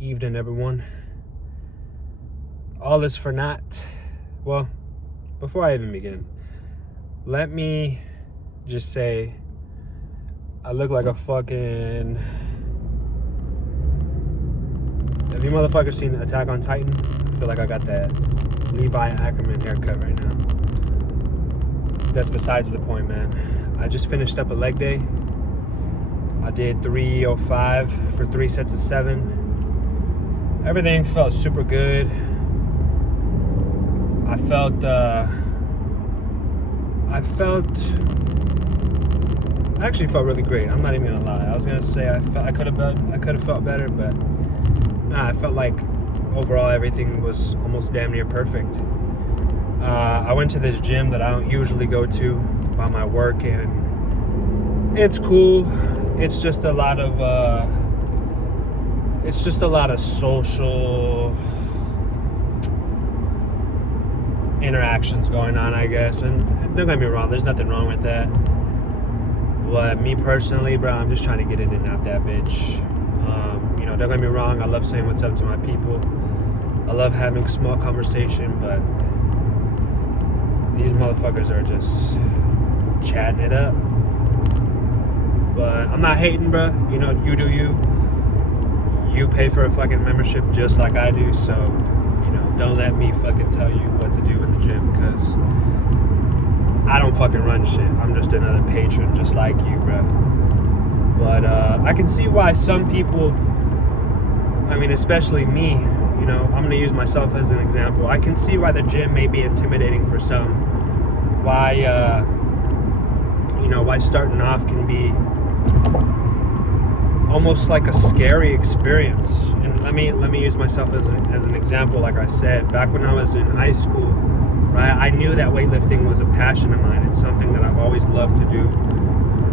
evening, everyone. All is for naught. Well, before I even begin, let me just say I look like a fucking... Have you motherfuckers seen Attack on Titan? I feel like I got that Levi Ackerman haircut right now. That's besides the point, man. I just finished up a leg day. I did 305 for 3 sets of 7. Everything felt super good. I actually felt really great. I'm not even gonna lie. I was gonna say I could have felt better, but nah, I felt like overall everything was almost damn near perfect. I went to this gym that I don't usually go to by my work, and it's cool. It's just a lot of social interactions going on, I guess. And don't get me wrong, there's nothing wrong with that. But me personally, bro, I'm just trying to get in and out that bitch. Don't get me wrong, I love saying what's up to my people. I love having small conversation, but these motherfuckers are just chatting it up. But I'm not hating, bro. You do you. You pay for a fucking membership just like I do, so don't let me fucking tell you what to do in the gym, because I don't fucking run shit. I'm just another patron just like you, bro. But I can see why some people, especially me, I'm going to use myself as an example. I can see why the gym may be intimidating for some. Why starting off can be almost like a scary experience. And let me use myself as an example. Like I said, back when I was in high school, right, I knew that weightlifting was a passion of mine. It's something that I've always loved to do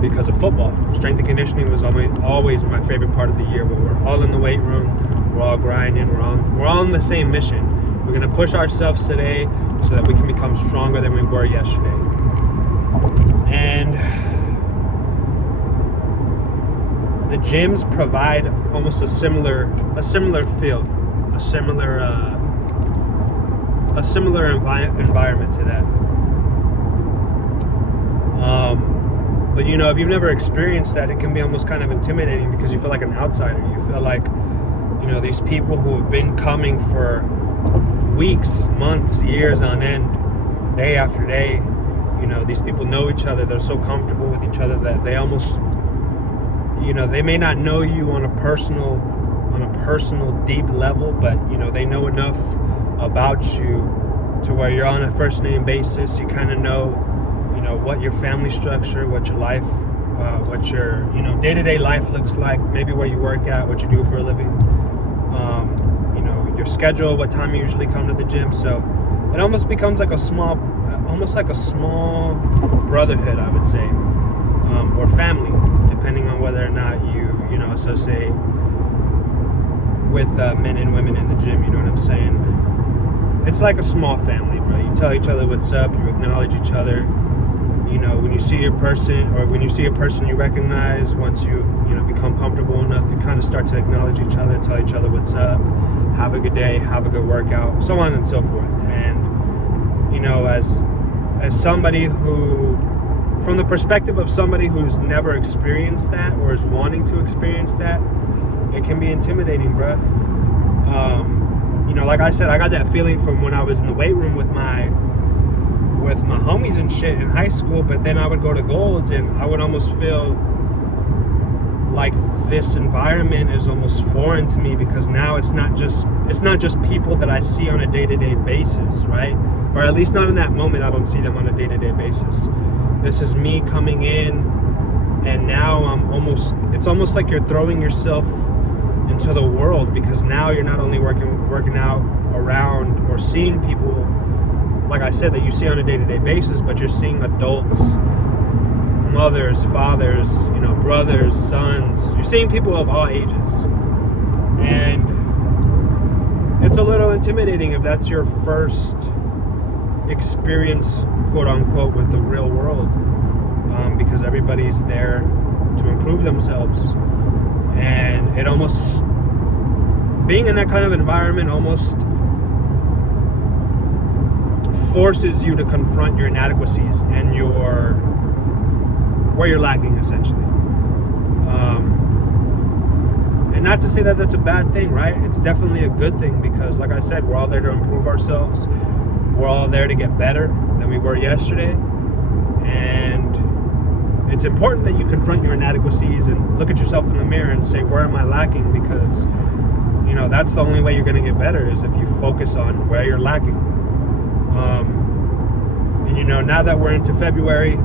because of football. Strength and conditioning was always my favorite part of the year, where we're all in the weight room, we're all grinding, we're all on the same mission. We're gonna push ourselves today so that we can become stronger than we were yesterday. And the gyms provide almost a similar feel, a similar environment to that. But if you've never experienced that, it can be almost kind of intimidating because you feel like an outsider. You feel like, these people who have been coming for weeks, months, years on end, day after day, these people know each other. They're so comfortable with each other that they almost, they may not know you on a personal deep level, but they know enough about you to where you're on a first name basis. You kind of know what your family structure, what your life, what your day-to-day life looks like, maybe where you work at, what you do for a living, your schedule, what time you usually come to the gym. So it almost becomes like a small brotherhood, I would say, or family, depending on whether or not you associate with men and women in the gym. You know what I'm saying? It's like a small family, bro. You tell each other what's up, you acknowledge each other. When you see a person you recognize, once you become comfortable enough, you kind of start to acknowledge each other, tell each other what's up, have a good day, have a good workout, so on and so forth. And as somebody who, from the perspective of somebody who's never experienced that or is wanting to experience that, it can be intimidating, bro. Like I said, I got that feeling from when I was in the weight room with my homies and shit in high school, but then I would go to Gold's and I would almost feel like this environment is almost foreign to me, because now it's not just people that I see on a day-to-day basis, right? Or at least not in that moment. I don't see them on a day-to-day basis. This is me coming in, and now it's almost like you're throwing yourself into the world, because now you're not only working out around or seeing people, like I said, that you see on a day-to-day basis, but you're seeing adults, mothers, fathers, brothers, sons. You're seeing people of all ages. And it's a little intimidating if that's your first experience, quote unquote, with the real world, because everybody's there to improve themselves. And it almost being in that kind of environment almost forces you to confront your inadequacies and where you're lacking, essentially. And not to say that that's a bad thing, right? It's definitely a good thing because, like I said, we're all there to improve ourselves. We're all there to get better than we were yesterday. And it's important that you confront your inadequacies and look at yourself in the mirror and say, where am I lacking? Because, that's the only way you're going to get better is if you focus on where you're lacking. And, now that we're into February,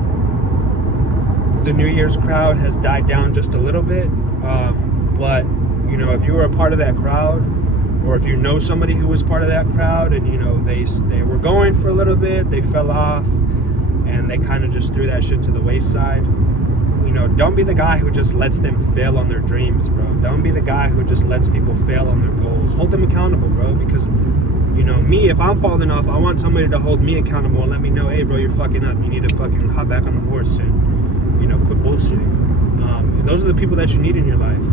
the New Year's crowd has died down just a little bit. But, if you were a part of that crowd, or if you know somebody who was part of that crowd and, they were going for a little bit, they fell off, and they kind of just threw that shit to the wayside, don't be the guy who just lets them fail on their dreams, bro. Don't be the guy who just lets people fail on their goals. Hold them accountable, bro, because, me, if I'm falling off, I want somebody to hold me accountable and let me know, hey, bro, you're fucking up. You need to fucking hop back on the horse and, quit bullshitting. And those are the people that you need in your life.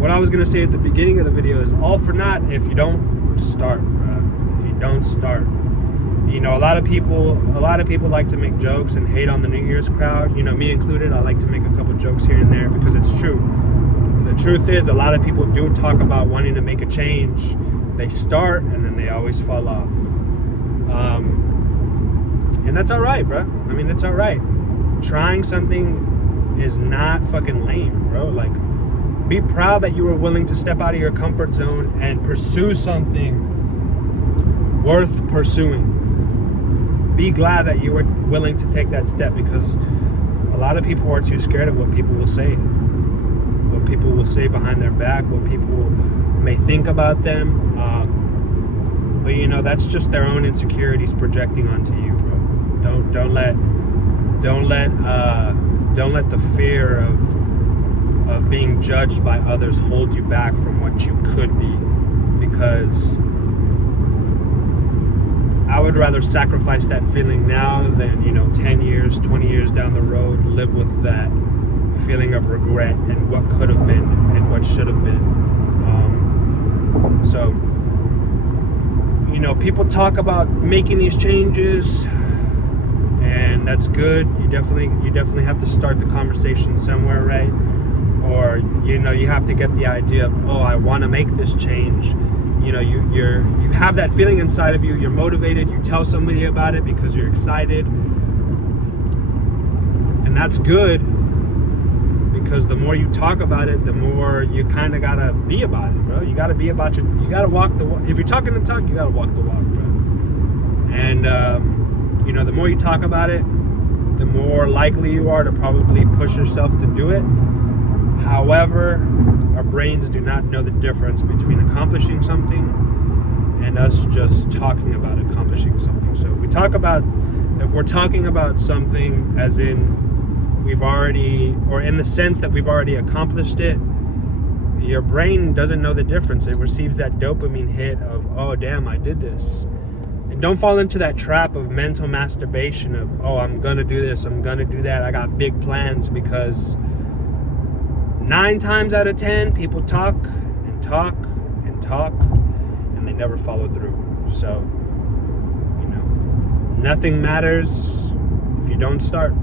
What I was going to say at the beginning of the video is all for naught if you don't start, bro. If you don't start. A lot of people like to make jokes and hate on the New Year's crowd. Me included, I like to make a couple jokes here and there because it's true. The truth is, a lot of people do talk about wanting to make a change. They start and then they always fall off. And that's all right, bro. I mean, it's all right. Trying something is not fucking lame, bro. Like, be proud that you were willing to step out of your comfort zone and pursue something worth pursuing. Be glad that you were willing to take that step because a lot of people are too scared of what people will say. What people will say behind their back, what people may think about them. But that's just their own insecurities projecting onto you, bro. Don't let the fear of being judged by others hold you back from what you could be, because I would rather sacrifice that feeling now than 10 years, 20 years down the road live with that feeling of regret and what could have been and what should have been. So people talk about making these changes, and that's good. You definitely have to start the conversation somewhere, right? Or you have to get the idea of, oh, I want to make this change. You have that feeling inside of you. You're motivated. You tell somebody about it because you're excited, and that's good. Because the more you talk about it, the more you kind of gotta be about it, bro. You gotta be about you gotta walk the walk. If you're talking the talk, you gotta walk the walk, bro. And the more you talk about it, the more likely you are to probably push yourself to do it. However, our brains do not know the difference between accomplishing something and us just talking about accomplishing something. So if we're talking about something as in we've already, or in the sense that we've already accomplished it, your brain doesn't know the difference. It receives that dopamine hit of, oh damn, I did this. And don't fall into that trap of mental masturbation of, oh, I'm gonna do this, I'm gonna do that, I got big plans, because 9 times out of 10 people talk and talk and talk and they never follow through. So nothing matters if you don't start.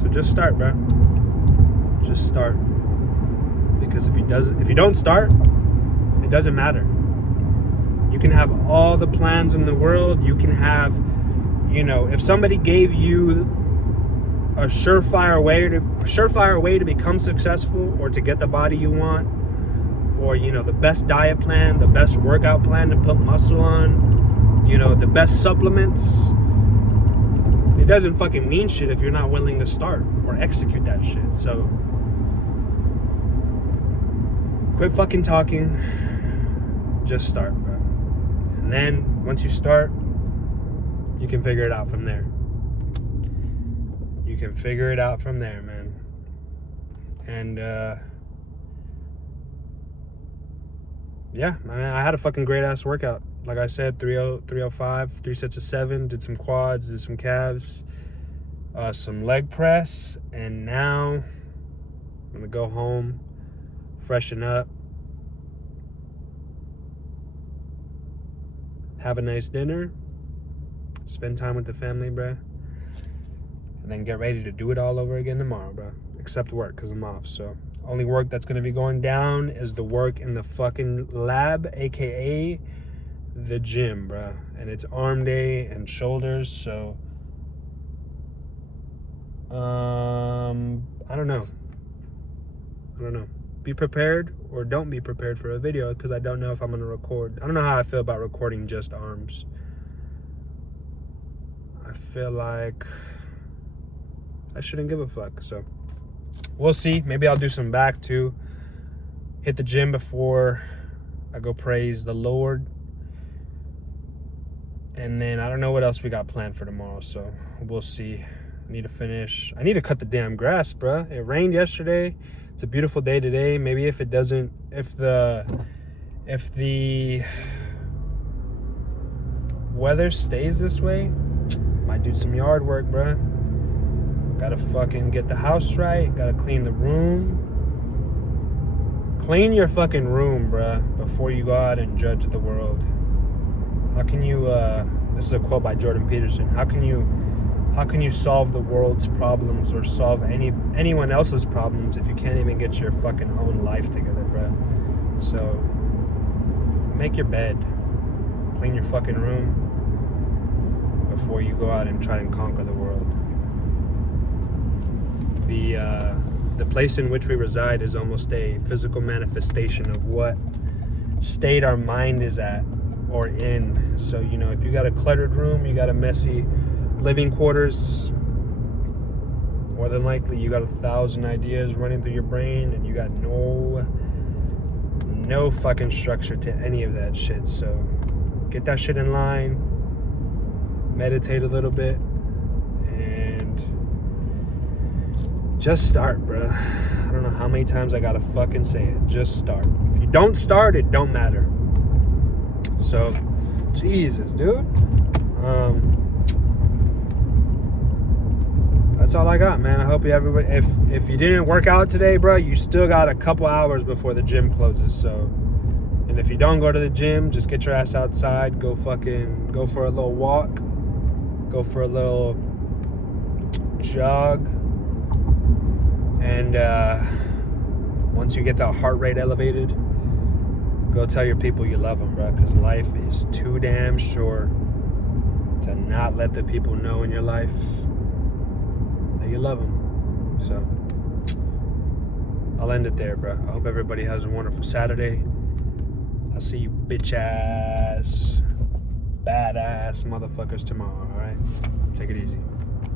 So just start, bro. Just start. Because if you don't start, it doesn't matter. You can have all the plans in the world. You can have, if somebody gave you a surefire way to become successful, or to get the body you want, or the best diet plan, the best workout plan to put muscle on, the best supplements, it doesn't fucking mean shit if you're not willing to start or execute that shit. So quit fucking talking, just start, bro. And then once you start, you can figure it out from there. You can figure it out from there, man. And yeah, I had a fucking great ass workout. Like I said, 305, 3 sets of 7, did some quads, did some calves, some leg press, and now I'm gonna go home, freshen up, have a nice dinner, spend time with the family, bruh, and then get ready to do it all over again tomorrow, bruh. Except work, because I'm off. So only work that's going to be going down is the work in the fucking lab, aka the gym, bruh. And it's arm day and shoulders, so I don't know. Be prepared or don't be prepared for a video, because I don't know if I'm gonna record. I don't know how I feel about recording just arms. I feel like I shouldn't give a fuck, so we'll see. Maybe I'll do some back too. Hit the gym before I go praise the Lord. And then I don't know what else we got planned for tomorrow, so we'll see. I need to finish. I need to cut the damn grass, bruh. It rained yesterday. It's a beautiful day today. Maybe if it doesn't, if the weather stays this way, might do some yard work, bruh. Gotta fucking get the house right. Gotta clean the room. Clean your fucking room, bruh, before you go out and judge the world. How can you, this is a quote by Jordan Peterson. How can you solve the world's problems or solve anyone else's problems if you can't even get your fucking own life together, bruh? So, make your bed. Clean your fucking room before you go out and try and conquer the world. The place in which we reside is almost a physical manifestation of what state our mind is at or in. So, you know, if you got a cluttered room, you got a messy living quarters, more than likely you got 1,000 ideas running through your brain and you got no fucking structure to any of that shit. So get that shit in line, meditate a little bit, and just start, bruh. I don't know how many times I gotta fucking say it. Just start. If you don't start, it don't matter. So, Jesus, dude. That's all I got, man. I hope everybody, if you didn't work out today, bro, you still got a couple hours before the gym closes. So, and if you don't go to the gym, just get your ass outside. Go for a little walk. Go for a little jog. And once you get that heart rate elevated, go tell your people you love them, bro. Because life is too damn short to not let the people know in your life that you love them. So I'll end it there, bro. I hope everybody has a wonderful Saturday. I'll see you bitch ass, badass motherfuckers tomorrow, all right? Take it easy.